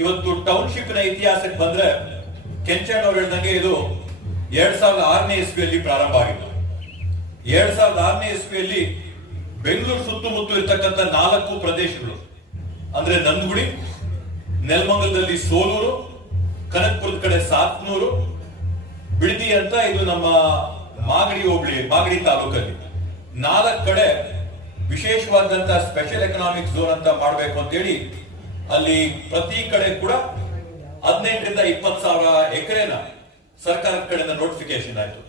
ಇವತ್ತು ಟೌನ್ಶಿಪ್ನ ಇತಿಹಾಸಕ್ಕೆ ಬಂದ್ರೆ ಕೆಂಚಣ್ಣ ಅವ್ರು ಹೇಳ್ದಂಗೆ ಇದು ಎರಡ್ ಸಾವಿರದ ಆರನೇ ಇಸ್ವಿಯಲ್ಲಿ ಪ್ರಾರಂಭ ಆಗಿತ್ತು. ಎರಡ್ ಸಾವಿರದ ಆರನೇ ಇಸ್ವಿಯಲ್ಲಿ ಬೆಂಗಳೂರು ಸುತ್ತಮುತ್ತ ಇರ್ತಕ್ಕಂಥ ನಾಲ್ಕು ಪ್ರದೇಶಗಳು, ಅಂದ್ರೆ ನಂದಗುಡಿ, ನೆಲಮಂಗಲದಲ್ಲಿ ಸೋಲೂರು, ಕನಕಪುರದ ಕಡೆ ಸಾತ್ನೂರು, ಬಿಡದಿ ಅಂತ ಇದು ನಮ್ಮ ಮಾಗಡಿ ಹೋಬಳಿ, ಮಾಗಡಿ ತಾಲೂಕಲ್ಲಿ. ನಾಲ್ಕು ಕಡೆ ವಿಶೇಷವಾದಂತಹ ಸ್ಪೆಷಲ್ ಎಕನಾಮಿಕ್ ಝೋನ್ ಅಂತ ಮಾಡಬೇಕು ಅಂತೇಳಿ ಅಲ್ಲಿ ಪ್ರತಿ ಕಡೆ ಕೂಡ ಹದಿನೆಂಟರಿಂದ ಇಪ್ಪತ್ತು ಸಾವಿರ ಎಕರೆನ ಸರ್ಕಾರದ ಕಡೆಯಿಂದ ನೋಟಿಫಿಕೇಶನ್ ಆಯ್ತು.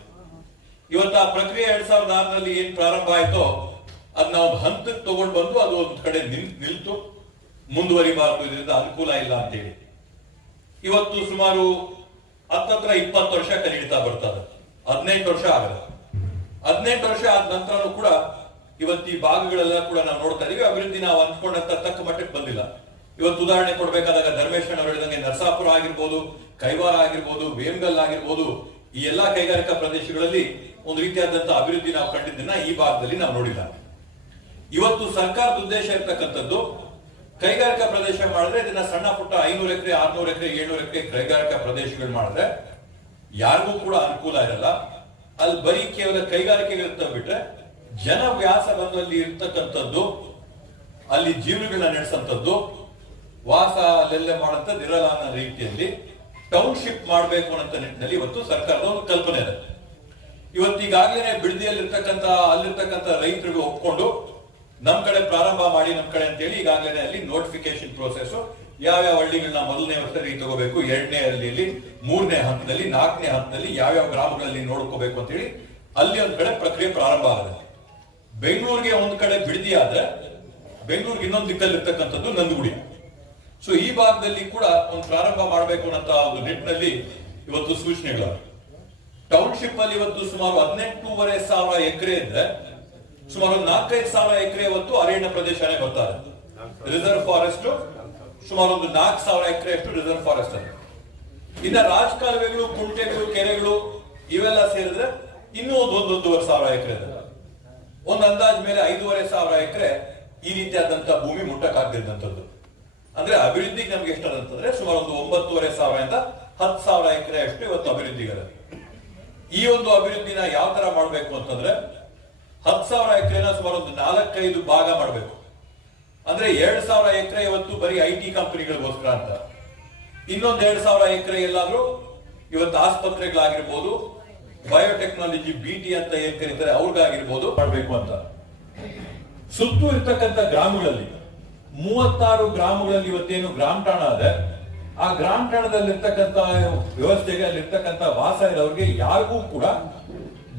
ಇವತ್ತು ಆ ಪ್ರಕ್ರಿಯೆ ಎರಡ್ ಸಾವಿರದ ಆರರಲ್ಲಿ ಏನ್ ಪ್ರಾರಂಭ ಆಯ್ತೋ ಅದ್ ನಾವು ಹಂತಕ್ಕೆ ತಗೊಂಡು ಬಂದು ಅದು ಒಂದು ಕಡೆ ನಿಲ್- ನಿಲ್ತು. ಮುಂದುವರಿಬಾರದು, ಇದರಿಂದ ಅನುಕೂಲ ಇಲ್ಲ ಅಂತೇಳಿ. ಇವತ್ತು ಸುಮಾರು ಹತ್ತತ್ರ ಇಪ್ಪತ್ತು ವರ್ಷ ಕಲಿಡ್ತಾ ಬರ್ತದೆ ಹದಿನೆಂಟು ವರ್ಷ ಆಗಲ್ಲ. ಹದಿನೆಂಟು ವರ್ಷ ಆದ ನಂತರನೂ ಕೂಡ ಇವತ್ತು ಈ ಭಾಗಗಳೆಲ್ಲ ಕೂಡ ನಾವು ನೋಡ್ತಾ ಇದೀವಿ. ಅಭಿವೃದ್ಧಿ ನಾವು ಅಂದ್ಕೊಂಡಂತ ತಕ್ಕ ಮಟ್ಟಕ್ಕೆ ಬಂದಿಲ್ಲ. ಇವತ್ತು ಉದಾಹರಣೆ ಕೊಡಬೇಕಾದಾಗ ಧರ್ಮೇಶ್ ಅವರು ಹೇಳಿದಂಗೆ ನರಸಾಪುರ ಆಗಿರ್ಬೋದು, ಕೈವಾರ ಆಗಿರ್ಬೋದು, ವೇಮಗಲ್ ಆಗಿರ್ಬೋದು, ಈ ಎಲ್ಲಾ ಕೈಗಾರಿಕಾ ಪ್ರದೇಶಗಳಲ್ಲಿ ಒಂದು ರೀತಿಯಾದಂತಹ ಅಭಿವೃದ್ಧಿ ನಾವು ಕಂಡಿದ್ದನ್ನ ಈ ಭಾಗದಲ್ಲಿ ನಾವು ನೋಡಿಲ್ಲ. ಇವತ್ತು ಸರ್ಕಾರದ ಉದ್ದೇಶ ಇರ್ತಕ್ಕಂಥದ್ದು, ಕೈಗಾರಿಕಾ ಪ್ರದೇಶ ಮಾಡಿದ್ರೆ ಇದನ್ನ ಸಣ್ಣ ಪುಟ್ಟ ಐನೂರು ಎಕರೆ, ಆರ್ನೂರು ಎಕರೆ, ಏಳ್ನೂರು ಎಕರೆ ಕೈಗಾರಿಕಾ ಪ್ರದೇಶಗಳು ಮಾಡಿದ್ರೆ ಯಾರಿಗೂ ಕೂಡ ಅನುಕೂಲ ಇರಲ್ಲ. ಅಲ್ಲಿ ಬರೀ ಕೇವಲ ಕೈಗಾರಿಕೆಗಳಿರ್ತ ಬಿಟ್ರೆ ಜನ ವ್ಯಾಸದಲ್ಲಿ ಇರ್ತಕ್ಕಂಥದ್ದು, ಅಲ್ಲಿ ಜೀವನಗಳನ್ನ ನಡೆಸಂತದ್ದು ವಾಸ ಅಲ್ಲೆಲ್ಲ ಮಾಡಂತದ್ದು ಇರಲ್ಲ ಅನ್ನೋ ರೀತಿಯಲ್ಲಿ ಟೌನ್ಶಿಪ್ ಮಾಡಬೇಕು ಅನ್ನೋ ನಿಟ್ಟಿನಲ್ಲಿ ಇವತ್ತು ಸರ್ಕಾರದ ಒಂದು ಕಲ್ಪನೆ ಇದೆ. ಇವತ್ತು ಈಗಾಗಲೇ ಬಿಡದಿಯಲ್ಲಿರ್ತಕ್ಕಂಥ, ಅಲ್ಲಿರ್ತಕ್ಕಂಥ ರೈತರಿಗೆ ಒಪ್ಕೊಂಡು ನಮ್ ಕಡೆ ಪ್ರಾರಂಭ ಮಾಡಿ ನಮ್ ಕಡೆ ಅಂತೇಳಿ ಈಗಾಗಲೇ ಅಲ್ಲಿ ನೋಟಿಫಿಕೇಶನ್ ಪ್ರೋಸೆಸ್ ಯಾವ್ಯಾವ ಹಳ್ಳಿಗಳನ್ನ ಮೊದಲನೇ ವರ್ಷದಲ್ಲಿ ತಗೋಬೇಕು, ಎರಡನೇ ಹಳ್ಳಿಯಲ್ಲಿ, ಮೂರನೇ ಹಂತದಲ್ಲಿ, ನಾಲ್ಕನೇ ಹಂತದಲ್ಲಿ ಯಾವ್ಯಾವ ಗ್ರಾಮಗಳಲ್ಲಿ ನೋಡ್ಕೋಬೇಕು ಅಂತೇಳಿ ಅಲ್ಲಿ ಒಂದ್ ಕಡೆ ಪ್ರಕ್ರಿಯೆ ಪ್ರಾರಂಭ ಆಗುತ್ತೆ. ಬೆಂಗಳೂರಿಗೆ ಒಂದ್ ಕಡೆ ಬಿಡದಿ ಆದ್ರೆ ಬೆಂಗಳೂರಿಗೆ ಇನ್ನೊಂದು ದಿಕ್ಕಲ್ಲಿ ಇರ್ತಕ್ಕಂಥದ್ದು ನಂದಗುಡಿ. ಸೊ ಈ ಭಾಗದಲ್ಲಿ ಕೂಡ ಒಂದು ಪ್ರಾರಂಭ ಮಾಡಬೇಕು ಅನ್ನೋ ಒಂದು ನಿಟ್ಟಿನಲ್ಲಿ ಇವತ್ತು ಸೂಚನೆಗಳು. ಟೌನ್ಶಿಪ್ ಅಲ್ಲಿ ಇವತ್ತು ಸುಮಾರು ಹದಿನೆಂಟೂವರೆ ಸಾವಿರ ಎಕರೆ ಇದ್ರೆ ಸುಮಾರು ನಾಲ್ಕೈದು ಸಾವಿರ ಎಕರೆ ಇವತ್ತು ಅರಣ್ಯ ಪ್ರದೇಶನೇ ಬರ್ತಾರೆ. ರಿಸರ್ವ್ ಫಾರೆಸ್ಟ್ ಸುಮಾರು ಒಂದು ನಾಲ್ಕು ಸಾವಿರ ಎಕರೆ ಅಷ್ಟು ರಿಸರ್ವ್ ಫಾರೆಸ್ಟ್ ಅಲ್ಲಿ. ಇನ್ನ ರಾಜಕಾಲುವೆಗಳು, ಕುಂಟೆಗಳು, ಕೆರೆಗಳು ಇವೆಲ್ಲ ಸೇರಿದ್ರೆ ಇನ್ನೂ ಒಂದು ಒಂದೊಂದೂವರೆ ಸಾವಿರ ಎಕರೆ ಇದೆ. ಒಂದು ಅಂದಾಜ್ ಮೇಲೆ ಐದೂವರೆ ಸಾವಿರ ಎಕರೆ ಈ ರೀತಿಯಾದಂತಹ ಭೂಮಿ ಮುಟ್ಟಕ್ಕಾಗದಿದ್ದಂಥದ್ದು. ಅಂದ್ರೆ ಅಭಿವೃದ್ಧಿಗೆ ನಮ್ಗೆ ಎಷ್ಟದಂತಂದ್ರೆ ಸುಮಾರು ಒಂದು ಒಂಬತ್ತುವರೆ ಸಾವಿರದಿಂದ ಹತ್ತು ಸಾವಿರ ಎಕರೆ ಅಷ್ಟು ಇವತ್ತು ಅಭಿವೃದ್ಧಿಗಳ ಈ ಒಂದು ಅಭಿವೃದ್ಧಿನ ಯಾವ ತರ ಮಾಡಬೇಕು ಅಂತಂದ್ರೆ ಹತ್ತು ಸಾವಿರ ಎಕರೆನ ಸುಮಾರು ಒಂದು ನಾಲ್ಕೈದು ಭಾಗ ಮಾಡಬೇಕು. ಅಂದ್ರೆ ಎರಡ್ ಸಾವಿರ ಎಕರೆ ಇವತ್ತು ಬರೀ ಐ ಟಿ ಕಂಪನಿಗಳಿಗೋಸ್ಕರ ಅಂತ. ಇನ್ನೊಂದ್ ಎರಡು ಸಾವಿರ ಎಕರೆ ಎಲ್ಲಾದ್ರೂ ಇವತ್ತು ಆಸ್ಪತ್ರೆಗಳಾಗಿರ್ಬೋದು ಬಯೋಟೆಕ್ನಾಲಜಿ ಬಿ ಟಿ ಅಂತ ಏನ್ ಕರೀತಾರೆ ಅವ್ರಿಗಾಗಿರ್ಬೋದು ಮಾಡಬೇಕು ಅಂತ. ಸುತ್ತು ಇರ್ತಕ್ಕಂಥ ಗ್ರಾಮಗಳಲ್ಲಿ ಮೂವತ್ತಾರು ಗ್ರಾಮಗಳಲ್ಲಿ ಇವತ್ತೇನು ಗ್ರಾಮ ಠಾಣ ಇದೆ ಆ ಗ್ರಾಮ ಠಾಣದಲ್ಲಿ ಇರ್ತಕ್ಕಂಥ ವ್ಯವಸ್ಥೆಗೆ ಅಲ್ಲಿರ್ತಕ್ಕಂಥ ವಾಸ ಇರೋರಿಗೆ ಯಾರಿಗೂ ಕೂಡ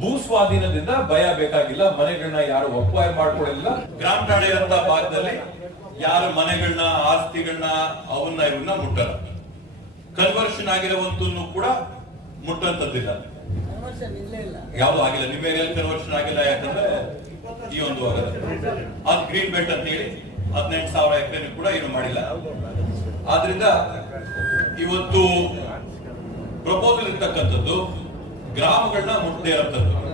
ಭೂ ಸ್ವಾಧೀನದಿಂದ ಭಯ ಬೇಕಾಗಿಲ್ಲ. ಮನೆಗಳನ್ನ ಯಾರು ಒಪ್ಪಾಯ ಮಾಡ್ಕೊಳ್ಳಿಲ್ಲ ಗ್ರಾಮ ಠಾಣೆ ಇರೋಂಥ ಭಾಗದಲ್ಲಿ ಯಾರ ಮನೆಗಳನ್ನ ಆಸ್ತಿಗಳನ್ನ ಅವನ್ನ ಇವನ್ನ ಮುಟ್ಟಲ್ಲ. ಕನ್ವರ್ಷನ್ ಆಗಿರುವಂತನ್ನು ಕೂಡ ಮುಟ್ಟಂತದ್ದಿಲ್ಲ ಯಾವ್ದು ಆಗಿಲ್ಲ. ನಿಮ್ಮ ಏರಿಯಲ್ಲಿ ಕನ್ವರ್ಷನ್ ಆಗಿಲ್ಲ ಯಾಕಂದ್ರೆ ಈ ಒಂದು ಅದು ಗ್ರೀನ್ ಬೆಲ್ಟ್ ಅಂತ ಹೇಳಿ ಹದಿನೆಂಟು ಸಾವಿರ ಎಕರೆ ಕೂಡ ಏನು ಮಾಡಿಲ್ಲ. ಆದ್ರಿಂದ ಇವತ್ತು ಪ್ರಪೋಸಲ್ ಇರ್ತಕ್ಕಂಥದ್ದು ಗ್ರಾಮಗಳನ್ನ ಮುಟ್ಟದೇ ಇರತಕ್ಕಂಥದ್ದು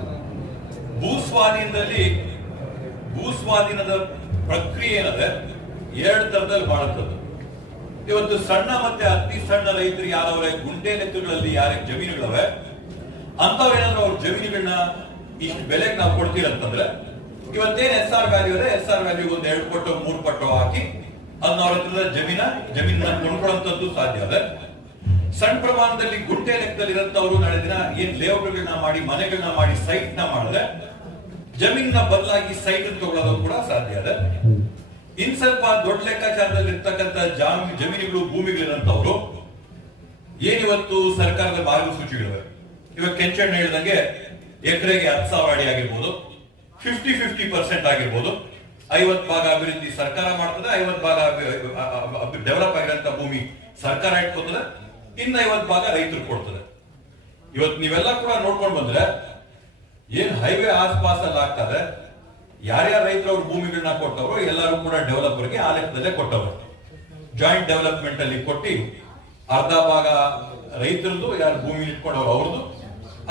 ಭೂ ಸ್ವಾಧೀನದಲ್ಲಿ ಭೂ ಸ್ವಾಧೀನದ ಪ್ರಕ್ರಿಯೆ ಏನದೆ? ಎರಡು ತರದಲ್ಲಿ ಮಾಡುತ್ತದ್ದು ಇವತ್ತು ಸಣ್ಣ ಮತ್ತೆ ಅತಿ ಸಣ್ಣ ರೈತರು ಯಾರವರ? ಗುಂಟೆ ನೆತ್ತುಗಳಲ್ಲಿ ಯಾರಿಗೆ ಜಮೀನುಗಳವೆ ಅಂತವ್ರು ಏನಾದ್ರು ಅವ್ರ ಜಮೀನುಗಳನ್ನ ಇಷ್ಟು ಬೆಲೆಗೆ ನಾವು ಕೊಡ್ತೀರಂತಂದ್ರೆ ಇವತ್ತೇನ್ ಎಸ್ ಆರ್ ವ್ಯಾಲ್ಯೂ ಇದೆ ಎಸ್ ಆರ್ ವ್ಯಾಲ್ಯೂ ಒಂದು ಎರಡು ಪಟ್ಟು, ಮೂರು ಪಟ್ಟು ಹಾಕಿ ಅದನ್ನ ಅವ್ರ ಜಮೀನ ಜಮೀನ ಕೊಂಡ್ಕೊಳ್ಳುವಂತದ್ದು ಸಾಧ್ಯ ಅದ ಸಣ್ಣ ಪ್ರಮಾಣದಲ್ಲಿ ಗುಂಟೆ ಲೆಕ್ಕದಲ್ಲಿ ಇರಂತವ್ರು ನಾಳೆ ದಿನ ಏನ್ ಲೇಔಟ್ಗಳನ್ನ ಮಾಡಿ ಮನೆಗಳನ್ನ ಮಾಡಿ ಸೈಟ್ನ ಮಾಡಿದ್ರೆ ಜಮೀನ ಬದಲಾಗಿ ಸೈಟ್ ತಗೊಳ್ಳೋದು ಕೂಡ ಸಾಧ್ಯ ಅದ ಇನ್ ಸ್ವಲ್ಪ ದೊಡ್ಡ ಲೆಕ್ಕಾಚಾರದಲ್ಲಿ ಇರ್ತಕ್ಕಂಥ ಜಾಮಿ, ಜಮೀನುಗಳು ಭೂಮಿಗಳಿರಂತವ್ರು ಏನಿವತ್ತು ಸರ್ಕಾರದ ಮಾರ್ಗಸೂಚಿಗಳಿವೆ ಇವಾಗ ಕೆಂಚಣ್ಣ ಹೇಳಿದಂಗೆ ಎಕರೆಗೆ ಹತ್ತು ಸಾವಿರ ಅಡಿ ಆಗಿರ್ಬೋದು. ಫಿಫ್ಟಿ ಫಿಫ್ಟಿ ಪರ್ಸೆಂಟ್ ಆಗಿರ್ಬೋದು. ಐವತ್ ಭಾಗ ಅಭಿವೃದ್ಧಿ ಸರ್ಕಾರ ಮಾಡ್ತದೆ ಐವತ್ ಭಾಗ ಡೆವಲಪ್ ಆಗಿರೋಂಥ ಭೂಮಿ ಸರ್ಕಾರ ಇಟ್ಕೋತದೆ ಇನ್ನು ಐವತ್ ಭಾಗ ರೈತರು ಕೊಡ್ತದೆ. ಇವತ್ತು ನೀವೆಲ್ಲ ಕೂಡ ನೋಡ್ಕೊಂಡು ಬಂದ್ರೆ, ಏನ್ ಹೈವೇ ಆಸ್ಪಾಸಲ್ಲಿ ಆಗ್ತದೆ, ಯಾರ್ಯಾರ ರೈತರು ಅವ್ರ ಭೂಮಿಗಳನ್ನ ಕೊಟ್ಟವರು, ಎಲ್ಲರೂ ಕೂಡ ಡೆವಲಪರ್ಗೆ ಆ ಲೆಕ್ಕದಲ್ಲೇ ಕೊಟ್ಟವರು. ಜಾಯಿಂಟ್ ಡೆವಲಪ್ಮೆಂಟ್ ಅಲ್ಲಿ ಕೊಟ್ಟು, ಅರ್ಧ ಭಾಗ ರೈತರದ್ದು, ಯಾರು ಭೂಮಿ ಇಟ್ಕೊಂಡವ್ರು ಅವ್ರದ್ದು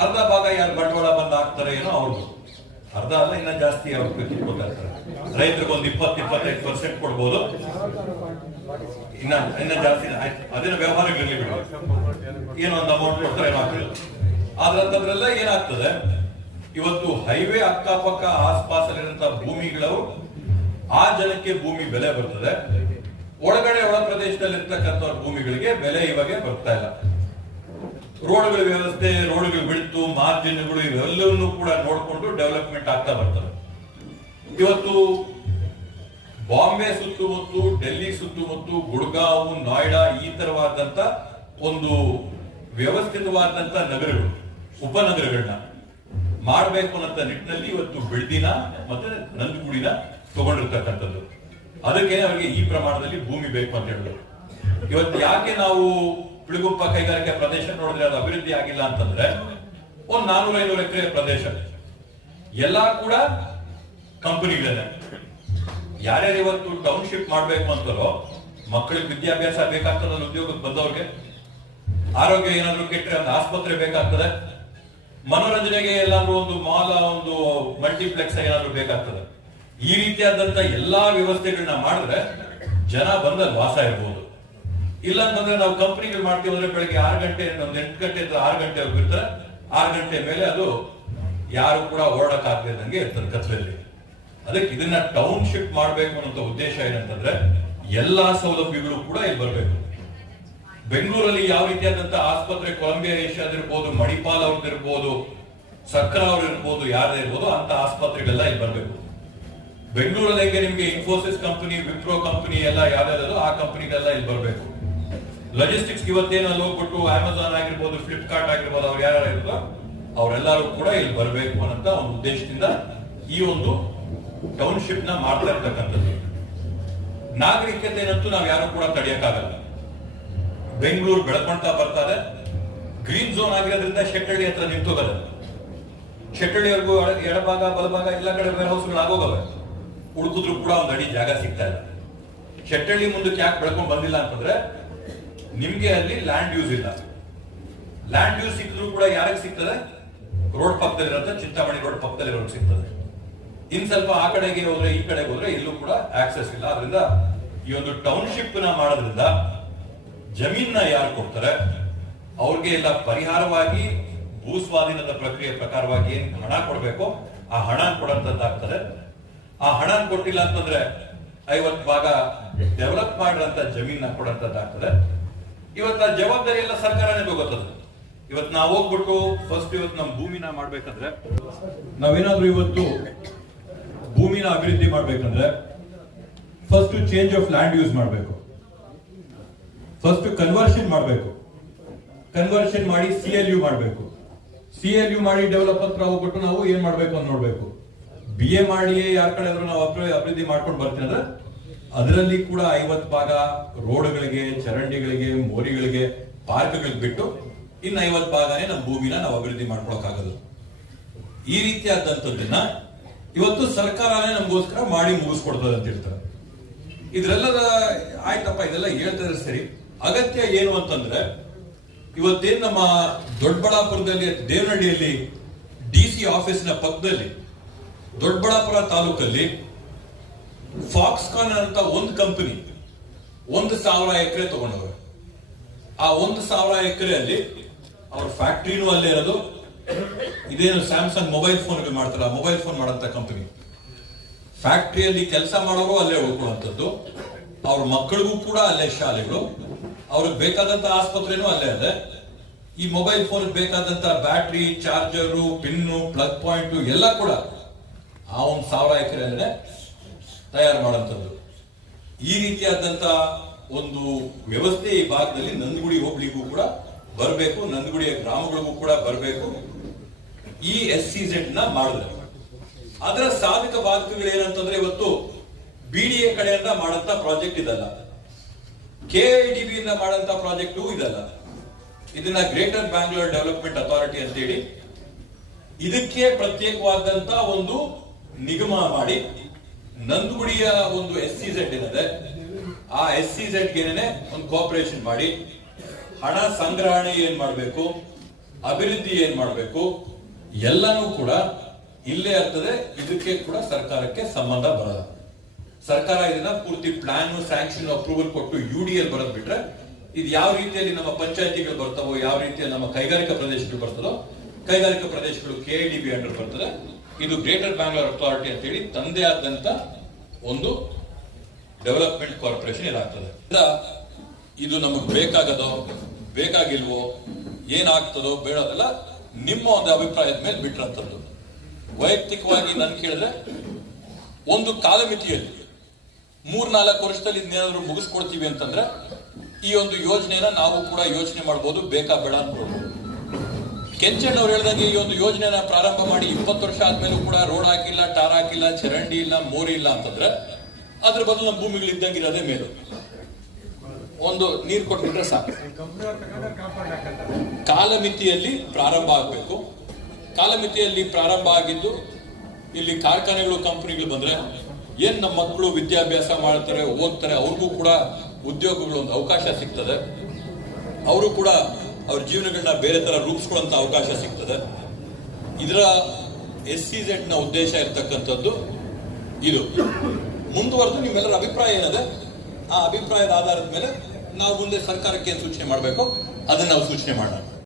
ಅರ್ಧ ಭಾಗ ಯಾರು ಬಂಡವಾಳ ಬಂದ್ ಹಾಕ್ತಾರೆ ಏನೋ ಅವ್ರದ್ದು ಅರ್ಧ ಅಲ್ಲ, ಇನ್ನ ಜಾಸ್ತಿ ಇರ್ತಾರೆ ರೈತರಿಗೆ ಒಂದು ಇಪ್ಪತ್ತು, ಇಪ್ಪತ್ತೈದು ಪರ್ಸೆಂಟ್ ಕೊಡ್ಬೋದು. ಇನ್ನ ಇನ್ನ ಜಾಸ್ತಿ ಅದೇನು ವ್ಯವಹಾರಗಳಲ್ಲಿ ಏನೋ ಒಂದು ಅಮೌಂಟ್ ಕೊಡ್ತಾರೆ ಆದ್ರೆ ಅಂತಂದ್ರೆಲ್ಲ ಏನಾಗ್ತದೆ? ಇವತ್ತು ಹೈವೇ ಅಕ್ಕಪಕ್ಕ ಆಸ್ಪಾಸಲ್ಲಿರುವಂತಹ ಭೂಮಿಗಳು ಆ ಜನಕ್ಕೆ ಭೂಮಿ ಬೆಲೆ ಬರ್ತದೆ. ಒಳಗಡೆ, ಒಳ ಪ್ರದೇಶದಲ್ಲಿ ಭೂಮಿಗಳಿಗೆ ಬೆಲೆ ಇವಾಗ ಬರ್ತಾ ಇಲ್ಲ. ರೋಡ್ಗಳ ವ್ಯವಸ್ಥೆ, ರೋಡ್ಗಳ ಬಿಡ್ತು, ಮಾರ್ಜಿನ್ಗಳು ಇವೆಲ್ಲವನ್ನೂ ಕೂಡ ನೋಡಿಕೊಂಡು ಡೆವಲಪ್ಮೆಂಟ್ ಆಗ್ತಾ ಬರ್ತವೆ ಇವತ್ತು ಬಾಂಬೆ ಸುತ್ತಮುತ್ತು ಡೆಲ್ಲಿ ಸುತ್ತಮುತ್ತು ಗುಡ್ಗಾವ್, ನಾಯ್ಡಾ ಈ ತರವಾದಂತ ಒಂದು ವ್ಯವಸ್ಥಿತವಾದಂತ ನಗರಗಳು, ಉಪನಗರಗಳನ್ನ ಮಾಡಬೇಕು ಅನ್ನೋ ನಿಟ್ಟಿನಲ್ಲಿ ಇವತ್ತು ಬಿಳ್ದಿನ ಮತ್ತೆ ನಂದಿಗುಡಿನ ತಗೊಂಡಿರ್ತಕ್ಕಂಥದ್ದು. ಅದಕ್ಕೆ ಅವರಿಗೆ ಈ ಪ್ರಮಾಣದಲ್ಲಿ ಭೂಮಿ ಬೇಕು ಅಂತ ಹೇಳಿದ್ರು ಇವತ್ತು ಯಾಕೆ ನಾವು ಪಿಳುಗುಪ್ಪ ಕೈಗಾರಿಕೆ ಪ್ರದೇಶ ನೋಡಿದ್ರೆ ಅದು ಅಭಿವೃದ್ಧಿ ಆಗಿಲ್ಲ ಅಂತಂದ್ರೆ ಒಂದ್ ನಾನೂರ ಐನೂರು ಎಕರೆ ಪ್ರದೇಶ. ಎಲ್ಲಾ ಕೂಡ ಕಂಪನಿಗಳೇ ಯಾರ್ಯಾರು ಇವತ್ತು ಟೌನ್ಶಿಪ್ ಮಾಡ್ಬೇಕು ಅಂತಾರೋ, ಮಕ್ಕಳಿಗೆ ವಿದ್ಯಾಭ್ಯಾಸ ಬೇಕಾಗ್ತದೆ ಉದ್ಯೋಗಕ್ಕೆ ಬಂದವ್ರಿಗೆ, ಆರೋಗ್ಯ ಏನಾದ್ರು ಕೆಟ್ಟರೆ ಒಂದು ಆಸ್ಪತ್ರೆ ಬೇಕಾಗ್ತದೆ, ಮನೋರಂಜನೆಗೆ ಎಲ್ಲಾದ್ರೂ ಒಂದು ಮಾಲ, ಒಂದು ಮಲ್ಟಿಪ್ಲೆಕ್ಸ್ ಏನಾದ್ರು ಬೇಕಾಗ್ತದೆ. ಈ ರೀತಿಯಾದಂತ ಎಲ್ಲಾ ವ್ಯವಸ್ಥೆಗಳನ್ನ ಮಾಡಿದ್ರೆ ಜನ ಬಂದಲ್ಲಿ ವಾಸ ಇರ್ಬೋದು. ಇಲ್ಲ ಅಂತಂದ್ರೆ ನಾವು ಕಂಪನಿಗಳು ಮಾಡ್ತೀವಿ ಅಂದ್ರೆ ಬೆಳಗ್ಗೆ ಆರು ಗಂಟೆ, ಒಂದು ಎಂಟು ಗಂಟೆ ಆರು ಗಂಟೆ ಹೋಗಿರ್ತಾರೆ ಆರು ಗಂಟೆ ಮೇಲೆ ಅದು ಯಾರು ಕೂಡ ಓಡಕ್ ಆಗ್ತಿದ್ದಂಗೆ ಇರ್ತದೆ ಕತ್ಲಲ್ಲಿ. ಅದಕ್ಕೆ ಇದನ್ನ ಟೌನ್ಶಿಪ್ ಮಾಡಬೇಕು ಅನ್ನೋ ಉದ್ದೇಶ ಏನಂತಂದ್ರೆ ಎಲ್ಲಾ ಸೌಲಭ್ಯಗಳು ಕೂಡ ಇಲ್ಲಿ ಬರಬೇಕು. ಬೆಂಗಳೂರಲ್ಲಿ ಯಾವ ರೀತಿಯಾದಂತಹ ಆಸ್ಪತ್ರೆ ಕೊಲಂಬಿಯಾ ಏಷ್ಯಾದಿರ್ಬೋದು ಮಣಿಪಾಲ್ ಅವ್ರದ್ದಿರ್ಬೋದು ಸಕ್ರ ಅವ್ರು ಇರ್ಬೋದು, ಯಾರದೇ ಇರ್ಬೋದು ಅಂತ ಆಸ್ಪತ್ರೆಗೆಲ್ಲ ಇಲ್ಲಿ ಬರಬೇಕು. ಬೆಂಗಳೂರಲ್ಲಿ ಹೇಗೆ ನಿಮ್ಗೆ ಇನ್ಫೋಸಿಸ್ ಕಂಪನಿ ವಿಪ್ರೋ ಕಂಪನಿ ಎಲ್ಲ ಯಾವ್ದಾದ್ರು ಆ ಕಂಪನಿಗೆಲ್ಲ ಇಲ್ಲಿ ಬರಬೇಕು. ಲಾಜಿಸ್ಟಿಕ್ಸ್ ಇವತ್ತೇನು ಅಲ್ಲಿ ಹೋಗ್ಬಿಟ್ಟು ಅಮೆಝಾನ್ ಆಗಿರ್ಬೋದು ಫ್ಲಿಪ್ಕಾರ್ಟ್ ಆಗಿರ್ಬೋದು, ಅವ್ರು ಯಾರು ಇರ್ಬೋದು ಅವರೆಲ್ಲರೂ ಕೂಡ ಇಲ್ಲಿ ಬರಬೇಕು ಅನ್ನೋ ಒಂದು ಉದ್ದೇಶದಿಂದ ಈ ಒಂದು ಟೌನ್ಶಿಪ್ನ ಮಾಡ್ತಾ ಇರ್ತಕ್ಕಂಥದ್ದು. ನಾಗರಿಕತೆನಂತೂ ನಾವು ಯಾರು ಕೂಡ ತಡೆಯಕ್ಕಾಗಲ್ಲ. ಬೆಂಗಳೂರು ಬೆಳ್ಕೊಂತಾ ಬರ್ತಾರೆ ಗ್ರೀನ್ ಝೋನ್ ಆಗಿರೋದ್ರಿಂದ ಶೆಟ್ಟಳ್ಳಿ ಹತ್ರ ನಿಂತೋಗಲ್ಲ ಶೆಟ್ಟಳ್ಳಿವರೆಗೂ ಎಡಭಾಗ, ಬಲಭಾಗ ಎಲ್ಲ ಕಡೆ ವೇರ್ ಹೌಸ್ಗಳು ಆಗೋಗವೆ ಹುಡುಕಿದ್ರು ಕೂಡ ಒಂದು ಅಡಿ ಜಾಗ ಸಿಗ್ತಾ ಇಲ್ಲ. ಶೆಟ್ಟಳ್ಳಿ ಮುಂದಕ್ಕೆ ಯಾಕೆ ಬೆಳ್ಕೊಂಡ್ ಬಂದಿಲ್ಲ ಅಂತಂದ್ರೆ ನಿಮ್ಗೆ ಅಲ್ಲಿ ಲ್ಯಾಂಡ್ ಯೂಸ್ ಇಲ್ಲ. ಲ್ಯಾಂಡ್ ಯೂಸ್ ಸಿಕ್ಕಿದ್ರು ಕೂಡ ಯಾರಿಗೆ ಸಿಗ್ತದೆ? ರೋಡ್ ಪಕ್ಕದಲ್ಲಿರೋಂಥ ಚಿಂತಾಮಣಿ ರೋಡ್ ಪಕ್ಕದಲ್ಲಿರೋರು ಸಿಗ್ತದೆ. ಇನ್ ಸ್ವಲ್ಪ ಆ ಕಡೆಗೆ ಹೋದ್ರೆ, ಈ ಕಡೆಗೆ ಹೋದ್ರೆ ಎಲ್ಲೂ ಕೂಡ ಆಕ್ಸೆಸ್ ಇಲ್ಲ. ಅದರಿಂದ ಈ ಒಂದು ಟೌನ್ಶಿಪ್ನ ಮಾಡೋದ್ರಿಂದ ಜಮೀನ್ನ ಯಾರು ಕೊಡ್ತಾರೆ? ಅವ್ರಿಗೆ ಎಲ್ಲ ಪರಿಹಾರವಾಗಿ ಭೂ ಸ್ವಾಧೀನದ ಪ್ರಕ್ರಿಯೆ ಪ್ರಕಾರವಾಗಿ ಏನ್ ಹಣ ಕೊಡ್ಬೇಕು, ಆ ಹಣ ಕೊಡಂತದ್ದಾಗ್ತದೆ. ಆ ಹಣ ಕೊಟ್ಟಿಲ್ಲ ಅಂತಂದ್ರೆ ಐವತ್ ಭಾಗ ಡೆವಲಪ್ ಮಾಡಿರಂತ ಜಮೀನ ಕೊಡಂತದ್ದಾಗ್ತದೆ. ಇವತ್ತು ಜವಾಬ್ದಾರಿ ಎಲ್ಲ ಸರ್ಕಾರನೇ ತಗೋತದೆ ಇವತ್ತು ನಾವು ಹೋಗ್ಬಿಟ್ಟು ಫಸ್ಟ್ ಇವತ್ತು ನಮ್ಮ ಭೂಮಿನ ಮಾಡ್ಬೇಕಂದ್ರೆ, ನಾವೇನಾದ್ರೂ ಇವತ್ತು ಭೂಮಿನ ಅಭಿವೃದ್ಧಿ ಮಾಡ್ಬೇಕಂದ್ರೆ first change of land use ಮಾಡಬೇಕು. ಫಸ್ಟ್ ಕನ್ವರ್ಷನ್ ಮಾಡಬೇಕು. ಕನ್ವರ್ಷನ್ ಮಾಡಿ ಸಿ ಎಲ್ ಯು ಮಾಡಬೇಕು. ಸಿ ಎಲ್ ಯು ಮಾಡಿ ಡೆವಲಪ್ ಹತ್ರ ಹೋಗ್ಬಿಟ್ಟು ನಾವು ಏನ್ ಮಾಡ್ಬೇಕು ಅಂತ ನೋಡ್ಬೇಕು. ಬಿ ಎ ಮಾಡಿ ಯಾರ ಕಡೆ ನಾವು ಅಭಿವೃದ್ಧಿ ಮಾಡ್ಕೊಂಡು ಬರ್ತೀನಿ ಅಂದ್ರೆ ಅದರಲ್ಲಿ ಕೂಡ ಐವತ್ ಭಾಗ ರೋಡ್ಗಳಿಗೆ, ಚರಂಡಿಗಳಿಗೆ, ಮೋರಿಗಳಿಗೆ, ಪಾರ್ಕ್ಗಳಿಗೆ ಬಿಟ್ಟು ಇನ್ನು ಐವತ್ತು ಭಾಗನೇ ನಮ್ಮ ಭೂಮಿನ ನಾವು ಅಭಿವೃದ್ಧಿ ಮಾಡ್ಕೊಳಕ್ಕಾಗದು. ಈ ರೀತಿಯಾದಂಥದ್ದನ್ನ ಇವತ್ತು ಸರ್ಕಾರನೇ ನಮಗೋಸ್ಕರ ಮಾಡಿ ಮುಗಿಸ್ಕೊಡ್ತದೆ ಅಂತ ಹೇಳ್ತಾರೆ. ಇದ್ರೆಲ್ಲದ ಆಯ್ತಪ್ಪ, ಇದೆಲ್ಲ ಹೇಳ್ತಾರೆ ಸರಿ. ಅಗತ್ಯ ಏನು ಅಂತಂದ್ರೆ, ಇವತ್ತೇನು ನಮ್ಮ ದೊಡ್ಡಬಳ್ಳಾಪುರದಲ್ಲಿ ದೇವನಹಳ್ಳಿಯಲ್ಲಿ ಡಿ ಸಿ ಆಫೀಸ್ನ ಪಕ್ಕದಲ್ಲಿ ದೊಡ್ಡಬಳ್ಳಾಪುರ ತಾಲೂಕಲ್ಲಿ ಫಾಕ್ಸ್ಕಾನ್ ಅಂತ ಒಂದು ಕಂಪನಿ ಒಂದು ಸಾವಿರ ಎಕರೆ ತಗೊಂಡವರು. ಆ ಒಂದು ಸಾವಿರ ಎಕರೆಯಲ್ಲಿ ಅವ್ರ ಫ್ಯಾಕ್ಟ್ರಿನೂ ಅಲ್ಲೇ ಇರೋದು. ಇದೇನು ಸ್ಯಾಮ್ಸಂಗ್ ಮೊಬೈಲ್ ಫೋನ್ ಮಾಡ್ತಾರ? ಮೊಬೈಲ್ ಫೋನ್ ಮಾಡಂತ ಕಂಪನಿ ಫ್ಯಾಕ್ಟ್ರಿಯಲ್ಲಿ ಕೆಲಸ ಮಾಡೋರು ಅಲ್ಲೇ ಉಳ್ಕೊಳ್ಳುವಂಥದ್ದು. ಅವ್ರ ಮಕ್ಕಳಿಗೂ ಕೂಡ ಅಲ್ಲೇ ಶಾಲೆಗಳು. ಅವ್ರಿಗೆ ಬೇಕಾದಂತ ಆಸ್ಪತ್ರೆನೂ ಅಲ್ಲೇ ಇದೆ. ಈ ಮೊಬೈಲ್ ಫೋನ್ ಬೇಕಾದಂತ battery charger pin plug point ಎಲ್ಲ ಕೂಡ ಆ ಒಂದು ಸಾವಿರ ಎಕರೆಯಲ್ಲೇ ತಯಾರು ಮಾಡುವಂಥದ್ದು. ಈ ರೀತಿಯಾದಂಥ ಒಂದು ವ್ಯವಸ್ಥೆ ಈ ಭಾಗದಲ್ಲಿ ನಂದಗುಡಿ ಹೋಗ್ಲಿಕ್ಕೂ ಕೂಡ ಬರಬೇಕು, ನಂದಗುಡಿಯ ಗ್ರಾಮಗಳಿಗೂ ಕೂಡ ಬರಬೇಕು. ಈ ಎಸ್ ಸಿ ಜೆಡ್ನ ಮಾಡಿದ್ರೆ ಅದರ ಸಾಧಕ ಬಾಧಕಗಳು ಏನಂತಂದ್ರೆ ಇವತ್ತು ಬಿಡಿಎ ಕಡೆಯಿಂದ ಮಾಡಂತ ಪ್ರಾಜೆಕ್ಟ್ ಇದಲ್ಲ. ಕೆಐಡಿಬಿ ಇಂದ ಮಾಡಂತ ಪ್ರಾಜೆಕ್ಟ್ ಇದಲ್ಲ. ಇದನ್ನ ಗ್ರೇಟರ್ ಬ್ಯಾಂಗ್ಳೂರ್ ಡೆವಲಪ್ಮೆಂಟ್ ಅಥಾರಿಟಿ ಅಂತೇಳಿ ಇದಕ್ಕೆ ಪ್ರತ್ಯೇಕವಾದಂತ ಒಂದು ನಿಗಮ ಮಾಡಿ ನಂದಗುಡಿಯ ಒಂದು ಎಸ್ ಸಿ ಝೆಡ್ ಏನಿದೆ ಆ ಎಸ್ ಸಿ ಝೆಡ್ ಗೆನೆ ಒಂದು ಕೋಆಪರೇಷನ್ ಮಾಡಿ, ಹಣ ಸಂಗ್ರಹಣೆ ಏನ್ ಮಾಡಬೇಕು, ಅಭಿವೃದ್ಧಿ ಏನ್ ಮಾಡಬೇಕು, ಎಲ್ಲನೂ ಕೂಡ ಇಲ್ಲೇ ಆಗ್ತದೆ, ಇದಕ್ಕೆ ಕೂಡ ಸರ್ಕಾರಕ್ಕೆ ಸಂಬಂಧ ಬರಲ್ಲ. ಸರ್ಕಾರ ಇದನ್ನ ಪೂರ್ತಿ ಪ್ಲಾನ್ ಸ್ಯಾಂಕ್ಷನ್ ಅಪ್ರೂವಲ್ ಕೊಟ್ಟು ಯು ಡಿ ಎಲ್ ಬರೋದ್ ಬಿಟ್ರೆ, ಇದು ಯಾವ ರೀತಿಯಲ್ಲಿ ನಮ್ಮ ಪಂಚಾಯತಿಗಳು ಬರ್ತಾವೋ, ಯಾವ ರೀತಿಯಲ್ಲಿ ನಮ್ಮ ಕೈಗಾರಿಕಾ ಪ್ರದೇಶಗಳು ಬರ್ತದೋ, ಕೈಗಾರಿಕಾ ಪ್ರದೇಶಗಳು ಕೆ ಡಿ ಬಿ ಅಂಡರ್ ಬರ್ತದೆ ಇದು ಗ್ರೇಟರ್ ಬ್ಯಾಂಗ್ಳೂರ್ ಅಥಾರಿಟಿ ಅಂತ ಹೇಳಿ ತಂದೆ ಆದಂತ ಒಂದು ಡೆವಲಪ್ಮೆಂಟ್ ಕಾರ್ಪೊರೇಷನ್ ಇದಾಗ್ತದೆ. ಇಂದ ನಮಗೆ ಬೇಕಾಗದೋ, ಬೇಕಾಗಿಲ್ವೋ, ಏನಾಗ್ತದೋ ಬೇಡೋದೆಲ್ಲ ನಿಮ್ಮ ಒಂದು ಅಭಿಪ್ರಾಯದ ಮೇಲೆ ಬಿಟ್ಟಿರಂತದ್ದು ವೈಯಕ್ತಿಕವಾಗಿ ನಾನು ಕೇಳಿದ್ರೆ ಒಂದು ಕಾಲಮಿತಿಯಲ್ಲಿ ಮೂರ್ನಾಲ್ಕು ವರ್ಷದಲ್ಲಿ ಇದನ್ನೇನಾದ್ರೂ ಮುಗಿಸ್ಕೊಡ್ತೀವಿ ಅಂತಂದ್ರೆ ಈ ಒಂದು ಯೋಜನೆನ ನಾವು ಕೂಡ ಯೋಚನೆ ಮಾಡ್ಬೋದು, ಬೇಕಾ ಬೇಡ ಅನ್ಬೋದು ಕೆಂಚಣ್ಣ ಅವ್ರು ಹೇಳ್ದಂಗೆ ಈ ಒಂದು ಯೋಜನೆನ ಪ್ರಾರಂಭ ಮಾಡಿ ಇಪ್ಪತ್ತು ವರ್ಷ ಆದ್ಮೇಲೂ ಕೂಡ ರೋಡ್ ಹಾಕಿಲ್ಲ, ಟಾರ್ ಹಾಕಿಲ್ಲ, ಚರಂಡಿ ಇಲ್ಲ, ಮೋರಿ ಇಲ್ಲ ಅಂತಂದ್ರೆ ಅದ್ರ ಬದಲು ನಮ್ಮ ಭೂಮಿಗಳು ಇದ್ದಂಗೆ ಇರೋದೇ ಮೇಲು. ಒಂದು ನೀರು ಕೊಟ್ಬಿಟ್ರೆ ಸಾಕು. ಕಾಲಮಿತಿಯಲ್ಲಿ ಪ್ರಾರಂಭ ಆಗಬೇಕು. ಕಾಲಮಿತಿಯಲ್ಲಿ ಪ್ರಾರಂಭ ಆಗಿದ್ದು ಇಲ್ಲಿ ಕಾರ್ಖಾನೆಗಳು, ಕಂಪನಿಗಳು ಬಂದ್ರೆ ಏನ್ ನಮ್ಮ ಮಕ್ಕಳು ವಿದ್ಯಾಭ್ಯಾಸ ಮಾಡ್ತಾರೆ, ಓದ್ತಾರೆ, ಅವ್ರಿಗೂ ಕೂಡ ಉದ್ಯೋಗಗಳು ಒಂದು ಅವಕಾಶ ಸಿಗ್ತದೆ. ಅವರು ಕೂಡ ಅವ್ರ ಜೀವನಗಳನ್ನ ಬೇರೆ ತರ ರೂಪಿಸ್ಕೊಳ್ಳುವಂತ ಅವಕಾಶ ಸಿಗ್ತದೆ. ಇದರ ಎಸ್ ಸಿ ನ ಉದ್ದೇಶ ಇರ್ತಕ್ಕಂಥದ್ದು ಇದು. ಮುಂದುವರೆದು ನಿಮ್ಮೆಲ್ಲರ ಅಭಿಪ್ರಾಯ ಏನಿದೆ? ಆ ಅಭಿಪ್ರಾಯದ ಆಧಾರದ ಮೇಲೆ ನಾವು ಮುಂದೆ ಸರ್ಕಾರಕ್ಕೆ ಏನು ಸೂಚನೆ ಮಾಡಬೇಕು? ಅದನ್ನ ನಾವು ಸೂಚನೆ ಮಾಡೋಣ.